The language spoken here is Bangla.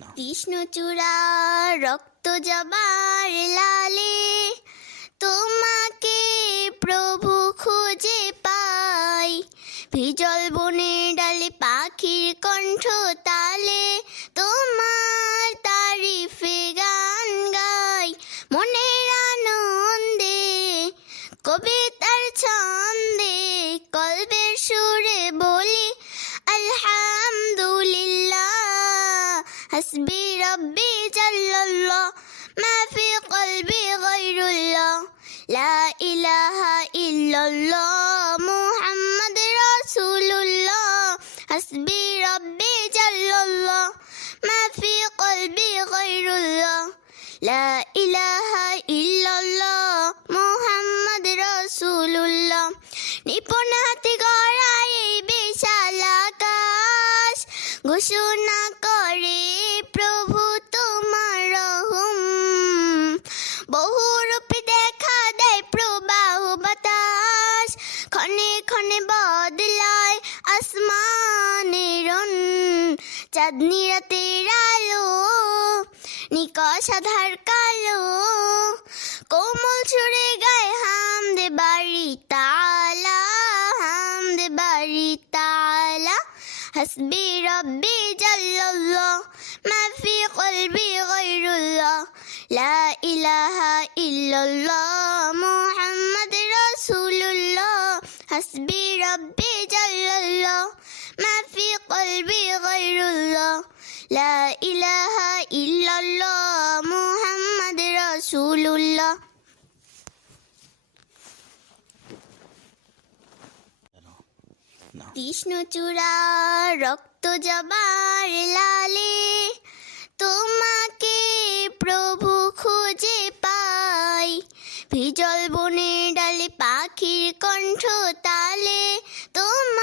কৃষ্ণচূড়া রক্ত জবার লালে, তোমাকে প্রভু খুঁজে পাই। ভিজল বনের ডালে পাখির কণ্ঠ তালে, তোমার তারিফে গান গাই। মনের আনন্দে কবিতার ছন্দে, কলবের সুরে বলি আলহামদুলিল্লাহ। হাসবি রব্বি জাল্লাল্লাহ, মা ফি কলবি গায়রুল্লাহ। লা ইলাহা ইল্লাল্লাহ মুহাম্মদ রাসূলুল্লাহ। হাসবি রব্বি জাল্লাল্লাহ, মা ফি কলবি গায়রুল্লাহ। লা ইলাহা ইল্লাল্লাহ মুহাম্মদ রাসূলুল্লাহ। নিপুণ হাতে গড়া এই বিশাল আকাশ, ঘোষণা করে প্রভু তোমার রহম। বহুরূপে দেখা দেয় প্রবাহ বাতাস, ক্ষণে ক্ষণে বদলায় আসমানের রং। চাঁদনি রাতের আলো, নিকষ আধার কালো, কোমল সুরে গায় হামদে বাড়ি তালা, হামদে বাড়ি তালা। হাসবি রব্বি জাল্লাল্লাহ, মা ফি কলবি গায়রুল্লাহ। লা ইলাহা ইল্লাল্লাহ মুহাম্মদ রাসূলুল্লাহ। হাসবি রব্বি জাল্লাল্লাহ, মা ফি কলবি গায়রুল্লাহ। লা ইলাহা ইল্লাল্লাহ মুহাম্মদ রাসূলুল্লাহ। কৃষ্ণচূড়া রক্ত জবার লালে, তোমাকে প্রভু খুঁজে পাই। ভিজল বনের ডালে পাখির কণ্ঠ তালে, তোমার